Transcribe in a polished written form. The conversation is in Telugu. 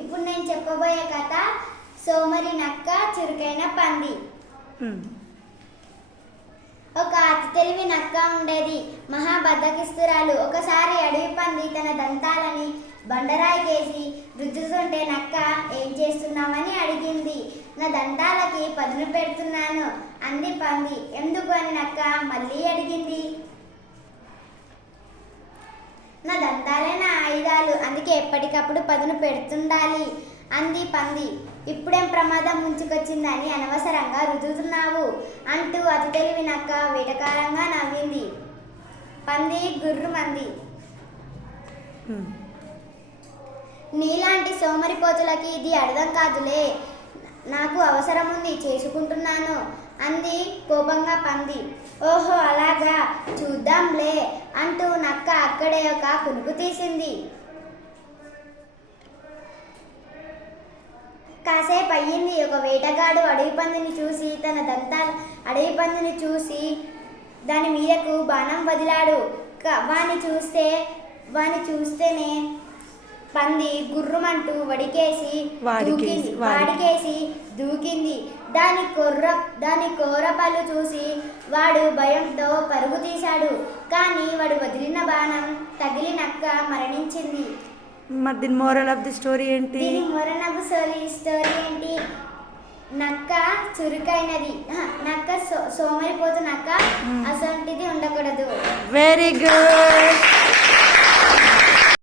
ఇప్పుడు నేను చెప్పబోయే కథ సోమరి నక్క చురుకైన పంది. ఒక అతి తెలివి నక్క ఉండేది. మహాబద్ధకిస్తురాలు. ఒకసారి అడవి పంది తన దంతాలని బండరాయికేసి రుద్దుతుంటే నక్క ఏం చేస్తున్నామని అడిగింది. నా దంతాలకి పదును పెడుతున్నాను అంది పంది. ఎందుకు అని నక్క మళ్ళీ అడిగింది. నా దంతాలే నా ఆయుధాలు, అందుకే ఎప్పటికప్పుడు పదును పెడుతుండాలి అంది పంది. ఇప్పుడేం ప్రమాదం ముంచుకొచ్చిందని అనవసరంగా రుద్దుతున్నావు అంటూ అతి తెలివి నక్క వేటకారంగా నవ్వింది. పంది గుర్రుమంది. నీలాంటి సోమరిపోతులకి ఇది అర్థం కాదులే, నాకు అవసరం ఉంది, చేసుకుంటున్నాను అంది కోపంగా పంది. ఓహో అలాగా, చూద్దాంలే అంటూ నక్క అక్కడే ఒక కునుకు తీసింది. కాసేపు అయ్యింది. ఒక వేటగాడు అడవి పందిని చూసి దాని మీదకు బాణం వదిలాడు. వాని చూస్తేనే పంది గుర్రుమంటూ వాడికేసి దూకింది. దాని కోరపలు చూసి వాడు భయంతో పరుగు తీశాడు. కానీ వాడు వదిలిన బాణం తగిలి నక్క మరణించింది. మరి దీని మోరల్ ఆఫ్ ది స్టోరీ ఏంటి? నక్క చురుకైనది, నక్క సోమరిపోతు నక్క అసంటిది ఉండకూడదు. Very good.